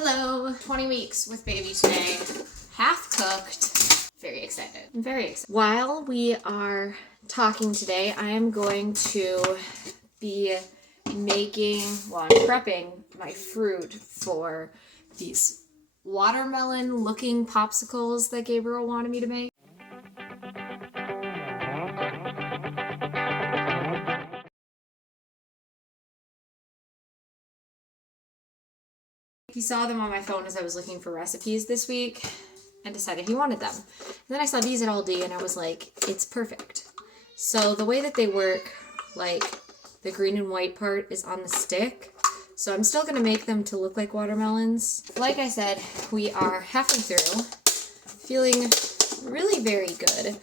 Hello, 20 weeks with baby today, half cooked, very excited. I'm very excited. While we are talking today, I am going to be I'm prepping my fruit for these watermelon looking popsicles that Gabriel wanted me to make. He saw them on my phone as I was looking for recipes this week and decided he wanted them. And then I saw these at Aldi and I was like, it's perfect. So the way that they work, like the green and white part is on the stick. So I'm still going to make them to look like watermelons. Like I said, we are halfway through, feeling really very good.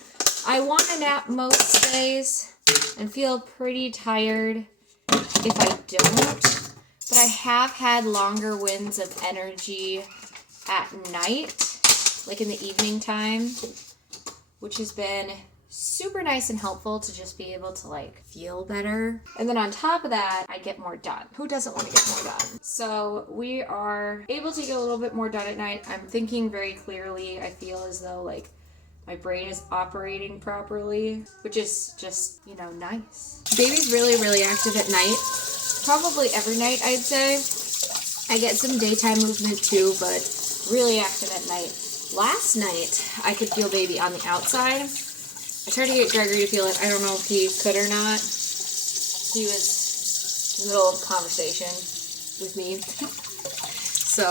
I want to nap most days and feel pretty tired if I don't. But I have had longer winds of energy at night, like in the evening time, which has been super nice and helpful to just be able to like feel better. And then on top of that, I get more done. Who doesn't want to get more done? So we are able to get a little bit more done at night. I'm thinking very clearly. I feel as though like my brain is operating properly, which is just, you know, nice. Baby's really, really active at night. Probably every night, I'd say. I get some daytime movement too, but really active at night. Last night, I could feel baby on the outside. I tried to get Gregory to feel it. I don't know if he could or not. He was in the middle of a conversation with me. So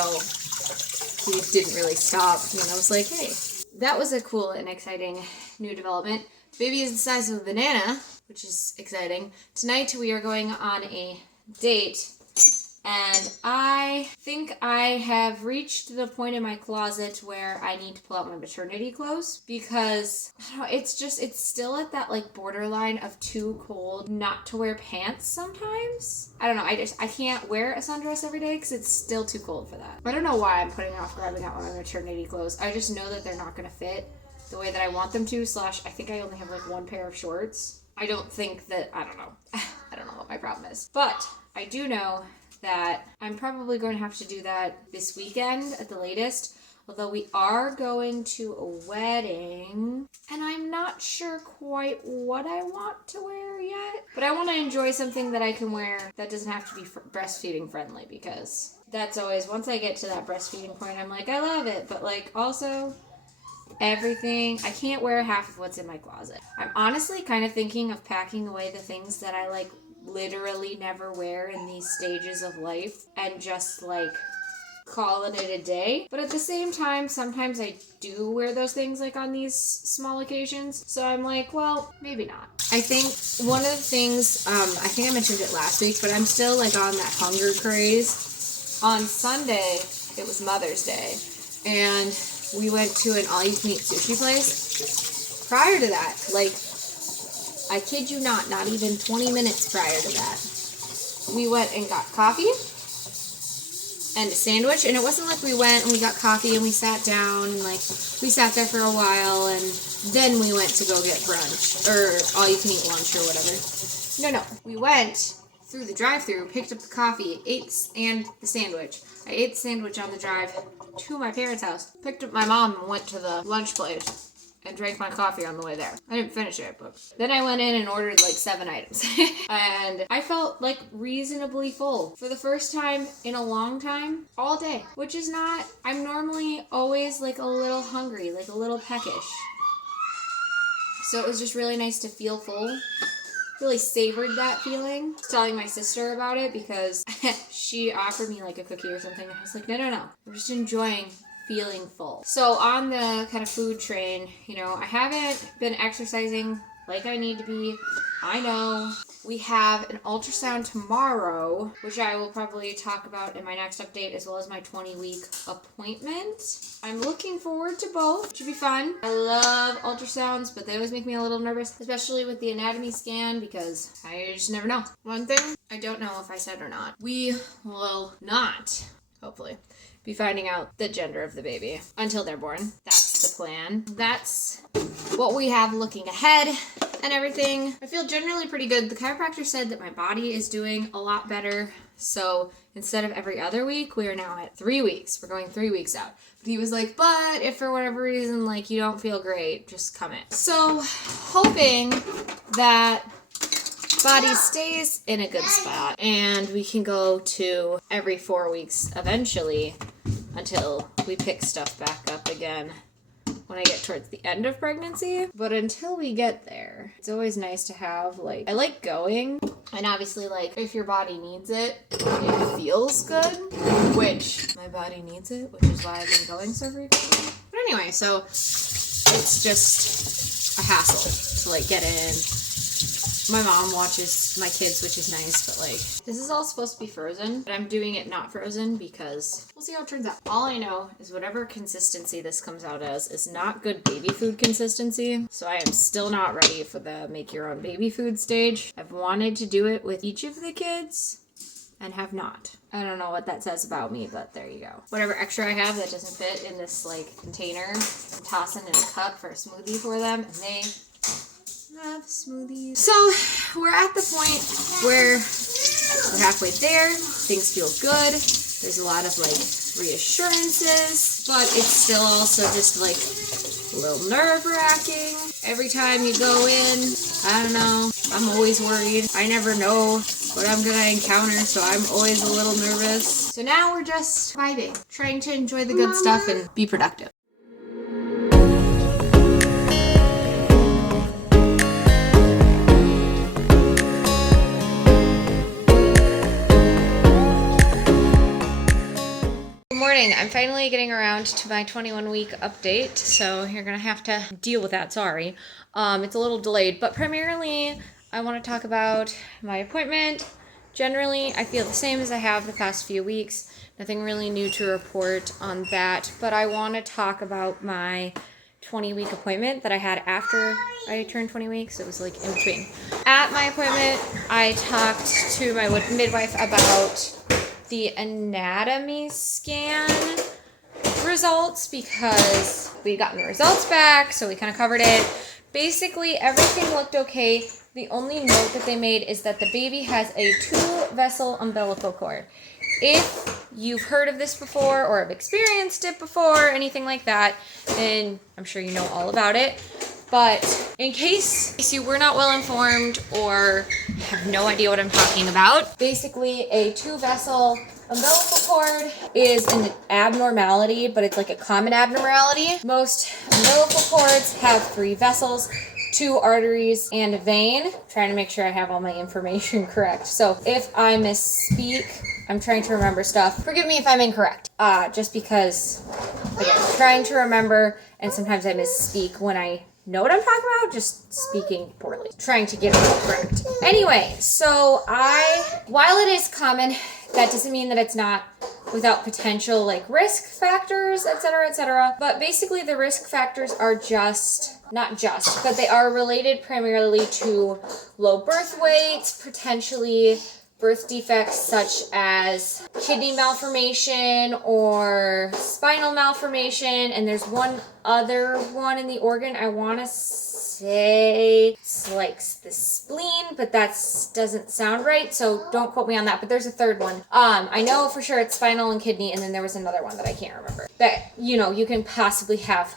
he didn't really stop. And then I was like, hey. That was a cool and exciting new development. Baby is the size of a banana, which is exciting. Tonight we are going on a date, and I think I have reached the point in my closet where I need to pull out my maternity clothes because I don't know, it's still at that like borderline of too cold not to wear pants sometimes. I don't know, I can't wear a sundress every day because it's still too cold for that. I don't know why I'm putting off grabbing out my maternity clothes. I just know that they're not going to fit the way that I want them to, / I think I only have like one pair of shorts. I don't think that, I don't know. I don't know what my problem is. But I do know that I'm probably going to have to do that this weekend at the latest. Although we are going to a wedding, and I'm not sure quite what I want to wear yet. But I want to enjoy something that I can wear that doesn't have to be breastfeeding friendly, because that's always, once I get to that breastfeeding point, I'm like, I love it. But like also, everything, I can't wear half of what's in my closet. I'm honestly kind of thinking of packing away the things that I like literally never wear in these stages of life and just like calling it a day. But at the same time, sometimes I do wear those things like on these small occasions. So I'm like, well, maybe not. I think one of the things, I think I mentioned it last week, but I'm still like on that hunger craze. On Sunday, it was Mother's Day, and we went to an all-you-can-eat sushi place. Prior to that, like, I kid you not even 20 minutes prior to that, we went and got coffee and a sandwich. And it wasn't like we went and we got coffee and we sat down and, like, we sat there for a while and then we went to go get brunch or all-you-can-eat lunch or whatever. No. We went through the drive-thru, picked up the coffee, and the sandwich. I ate the sandwich on the drive to my parents' house, picked up my mom and went to the lunch place and drank my coffee on the way there. I didn't finish it, but then I went in and ordered like 7 items. And I felt like reasonably full for the first time in a long time, all day, which is not, I'm normally always like a little hungry, like a little peckish. So it was just really nice to feel full. Really savored that feeling. I was telling my sister about it because she offered me like a cookie or something, and I was like, no. I'm just enjoying feeling full. So on the kind of food train, you know, I haven't been exercising like I need to be. I know. We have an ultrasound tomorrow, which I will probably talk about in my next update, as well as my 20-week appointment. I'm looking forward to both. It should be fun. I love ultrasounds, but they always make me a little nervous, especially with the anatomy scan, because I just never know. One thing I don't know if I said or not, we will not, hopefully, be finding out the gender of the baby until they're born. That's the plan. That's what we have looking ahead and everything. I feel generally pretty good. The chiropractor said that my body is doing a lot better So instead of every other week, we are now at 3 weeks. We're going 3 weeks out. But he was like, but if for whatever reason, like, you don't feel great, just come in. So hoping that body stays in a good spot and we can go to every 4 weeks eventually until we pick stuff back up again when I get towards the end of pregnancy. But until we get there, it's always nice to have, like, I like going, and obviously, like, if your body needs it, it feels good, which my body needs it, which is why I've been going so frequently. But anyway, so it's just a hassle to, like, get in. My mom watches my kids, which is nice, but like, this is all supposed to be frozen, but I'm doing it not frozen because we'll see how it turns out. All I know is whatever consistency this comes out as is not good baby food consistency, so I am still not ready for the make your own baby food stage. I've wanted to do it with each of the kids and have not. I don't know what that says about me, but there you go. Whatever extra I have that doesn't fit in this like container, I'm tossing in a cup for a smoothie for them, and they love smoothies. So we're at the point where we're halfway there. Things feel good. There's a lot of like reassurances, but it's still also just like a little nerve-wracking. Every time you go in, I don't know, I'm always worried. I never know what I'm gonna encounter, so I'm always a little nervous. So now we're just vibing, trying to enjoy the good stuff and be productive. I'm finally getting around to my 21-week update, so you're gonna have to deal with that, sorry. It's a little delayed, but primarily I want to talk about my appointment. Generally, I feel the same as I have the past few weeks. Nothing really new to report on that, but I want to talk about my 20-week appointment that I had after I turned 20 weeks. It was like in between. At my appointment, I talked to my midwife about the anatomy scan results because we'd gotten the results back, so we kind of covered it. Basically, everything looked okay. The only note that they made is that the baby has a 2-vessel umbilical cord. If you've heard of this before or have experienced it before, anything like that, then I'm sure you know all about it. But in case you were not well informed or have no idea what I'm talking about, basically a 2-vessel umbilical cord is an abnormality, but it's like a common abnormality. Most umbilical cords have 3 vessels, 2 arteries, and a vein. I'm trying to make sure I have all my information correct. So if I misspeak, I'm trying to remember stuff. Forgive me if I'm incorrect. Just because, again, I'm trying to remember, and sometimes I misspeak when I know what I'm talking about, just speaking poorly. Trying to get it all correct. Anyway, so while it is common, that doesn't mean that it's not without potential like risk factors, etc., etc. But basically the risk factors are but they are related primarily to low birth weights, potentially birth defects such as kidney malformation or spinal malformation, and there's one other one in the organ. I want to say it's like the spleen, but that doesn't sound right, so don't quote me on that, but there's a third one. I know for sure it's spinal and kidney, and then there was another one that I can't remember. That, you know, you can possibly have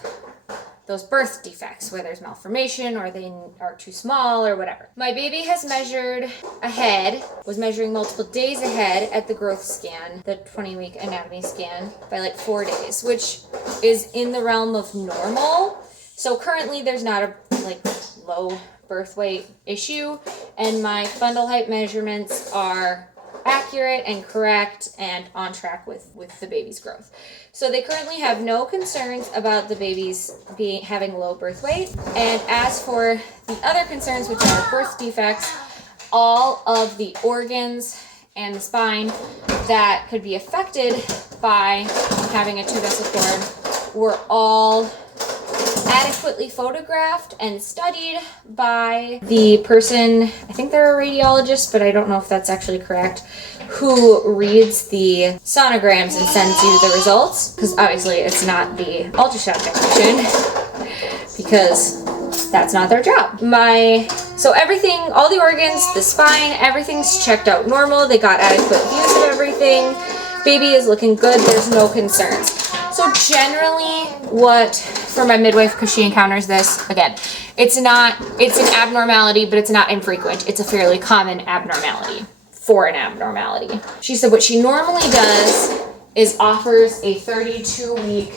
those birth defects where there's malformation or they are too small or whatever. My baby has measured ahead, was measuring multiple days ahead at the growth scan, the 20-week anatomy scan, by like 4 days, which is in the realm of normal. So currently there's not a like low birth weight issue, and my bundle height measurements are accurate and correct and on track with the baby's growth. So they currently have no concerns about the babies having low birth weight. And as for the other concerns, which are birth defects, all of the organs and the spine that could be affected by having a 2-vessel cord were all adequately photographed and studied by the person, I think they're a radiologist, but I don't know if that's actually correct, who reads the sonograms and sends you the results, because obviously it's not the ultrasound technician, because that's not their job. My So everything, all the organs, the spine, everything's checked out normal. They got adequate views of everything. Baby is looking good. There's no concerns. So generally for my midwife, because she encounters this, again, it's an abnormality, but it's not infrequent. It's a fairly common abnormality for an abnormality. She said what she normally does is offers a 32-week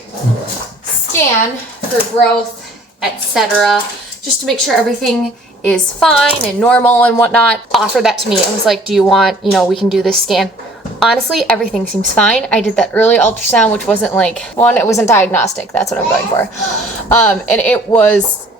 scan for growth, etc., just to make sure everything is fine and normal and whatnot. Offered that to me and was like, do you want, we can do this scan. Honestly, everything seems fine. I did that early ultrasound, which wasn't it wasn't diagnostic. That's what I'm going for. And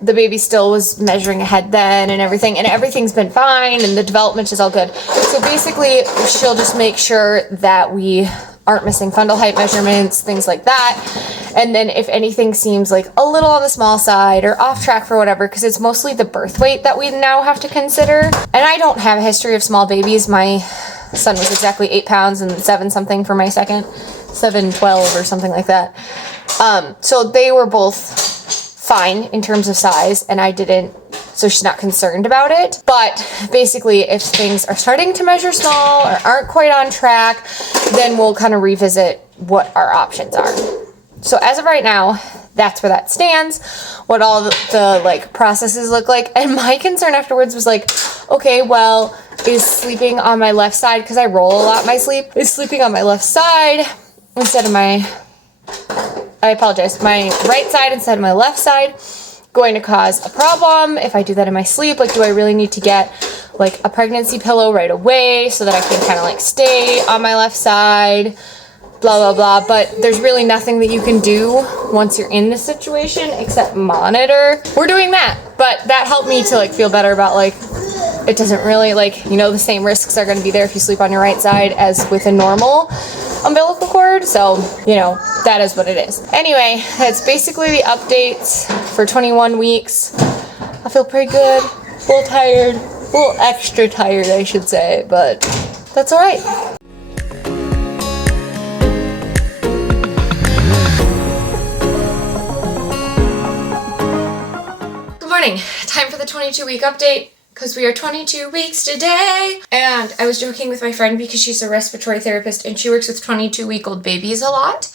the baby still was measuring ahead then and everything's been fine and the development is all good. So basically, she'll just make sure that we aren't missing fundal height measurements, things like that. And then if anything seems like a little on the small side or off track for whatever, because it's mostly the birth weight that we now have to consider. And I don't have a history of small babies. My son was exactly 8 pounds and 7 something for my second, 7'12" or something like that. So they were both fine in terms of size, and I didn't, so she's not concerned about it. But basically, if things are starting to measure small or aren't quite on track, then we'll kind of revisit what our options are. So as of right now, that's where that stands, what all the processes look like. And my concern afterwards was okay, well, is sleeping on my left side, because I roll a lot in my sleep, is sleeping on my left side instead of my right side instead of my left side going to cause a problem if I do that in my sleep? Do I really need to get a pregnancy pillow right away so that I can kind of stay on my left side? Blah, blah, blah. But there's really nothing that you can do once you're in this situation except monitor. We're doing that. But that helped me to feel better about it doesn't really the same risks are going to be there if you sleep on your right side as with a normal umbilical cord. So, that is what it is. Anyway, that's basically the updates for 21 weeks. I feel pretty good. A little tired. A little extra tired, I should say. But that's all right. Morning. Time for the 22-week update, because we are 22 weeks today. And I was joking with my friend because she's a respiratory therapist and she works with 22-week-old babies a lot.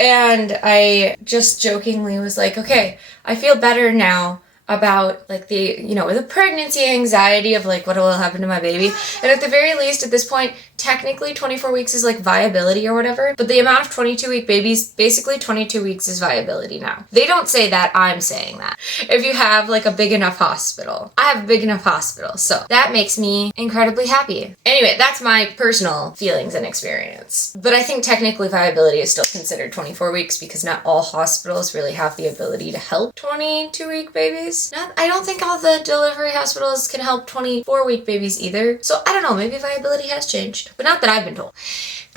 And I just jokingly was okay, I feel better now about the pregnancy anxiety of what will happen to my baby. And at the very least, at this point, technically 24 weeks is viability or whatever, but the amount of 22-week babies, basically 22 weeks is viability now. They don't say that, I'm saying that. If you have a big enough hospital. I have a big enough hospital, so that makes me incredibly happy. Anyway, that's my personal feelings and experience. But I think technically viability is still considered 24 weeks because not all hospitals really have the ability to help 22-week babies. I don't think all the delivery hospitals can help 24-week babies either. So I don't know, maybe viability has changed, but not that I've been told.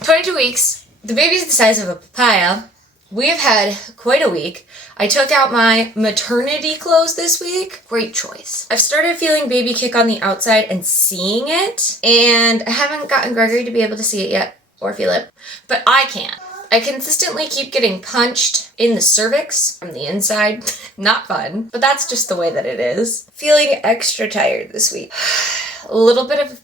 22 weeks, the baby's the size of a papaya. We have had quite a week. I took out my maternity clothes this week. Great choice. I've started feeling baby kick on the outside and seeing it, and I haven't gotten Gregory to be able to see it yet or feel it, but I can. I consistently keep getting punched in the cervix from the inside. Not fun, but that's just the way that it is. Feeling extra tired this week. A little bit of,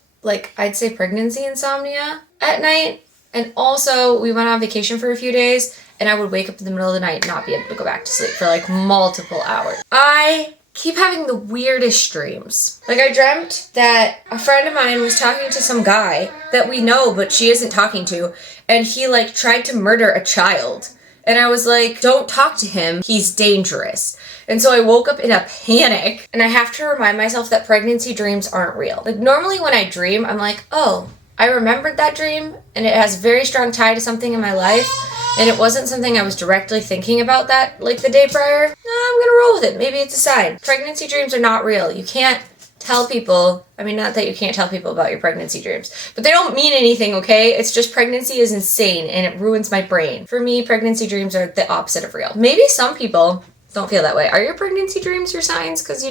I'd say pregnancy insomnia at night. And also, we went on vacation for a few days, and I would wake up in the middle of the night and not be able to go back to sleep for multiple hours. I keep having the weirdest dreams. I dreamt that a friend of mine was talking to some guy that we know but she isn't talking to, and he tried to murder a child. And I was don't talk to him, he's dangerous. And so I woke up in a panic, and I have to remind myself that pregnancy dreams aren't real. Normally when I dream, I'm oh, I remembered that dream and it has a very strong tie to something in my life. And it wasn't something I was directly thinking about that, the day prior. No, I'm gonna roll with it. Maybe it's a sign. Pregnancy dreams are not real. You can't tell people, not that you can't tell people about your pregnancy dreams, but they don't mean anything, okay? It's just pregnancy is insane and it ruins my brain. For me, pregnancy dreams are the opposite of real. Maybe some people don't feel that way. Are your pregnancy dreams your signs because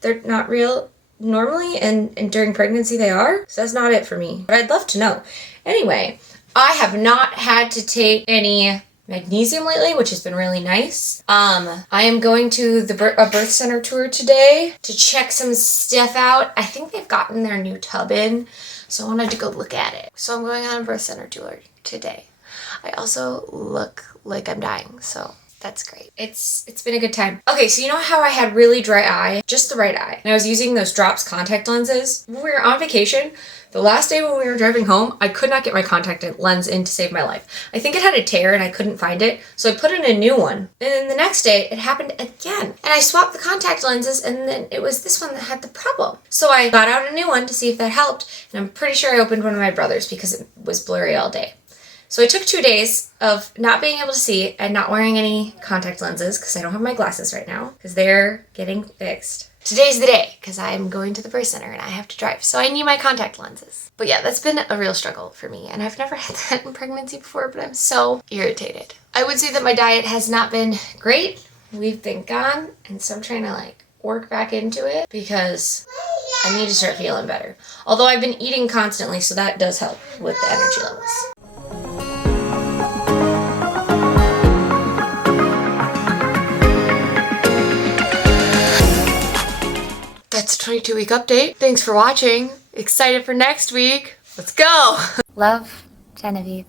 they're not real normally and during pregnancy they are? So that's not it for me, but I'd love to know. Anyway, I have not had to take any magnesium lately, which has been really nice. I am going to a birth center tour today to check some stuff out. I think they've gotten their new tub in, so I wanted to go look at it. So I'm going on a birth center tour today. I also look like I'm dying, so that's great. It's been a good time. Okay, so you know how I had really dry eye? Just the right eye. And I was using those Drops contact lenses. When we were on vacation, the last day when we were driving home, I could not get my contact lens in to save my life. I think it had a tear and I couldn't find it, so I put in a new one. And then the next day, it happened again. And I swapped the contact lenses, and then it was this one that had the problem. So I got out a new one to see if that helped, and I'm pretty sure I opened one of my brother's because it was blurry all day. So I took 2 days of not being able to see and not wearing any contact lenses because I don't have my glasses right now because they're getting fixed. Today's the day because I'm going to the birth center and I have to drive, so I need my contact lenses. But yeah, that's been a real struggle for me, and I've never had that in pregnancy before, but I'm so irritated. I would say that my diet has not been great. We've been gone, and so I'm trying to work back into it because I need to start feeling better. Although I've been eating constantly, so that does help with the energy levels. That's a 22-week update. Thanks for watching. Excited for next week. Let's go. Love, Genevieve.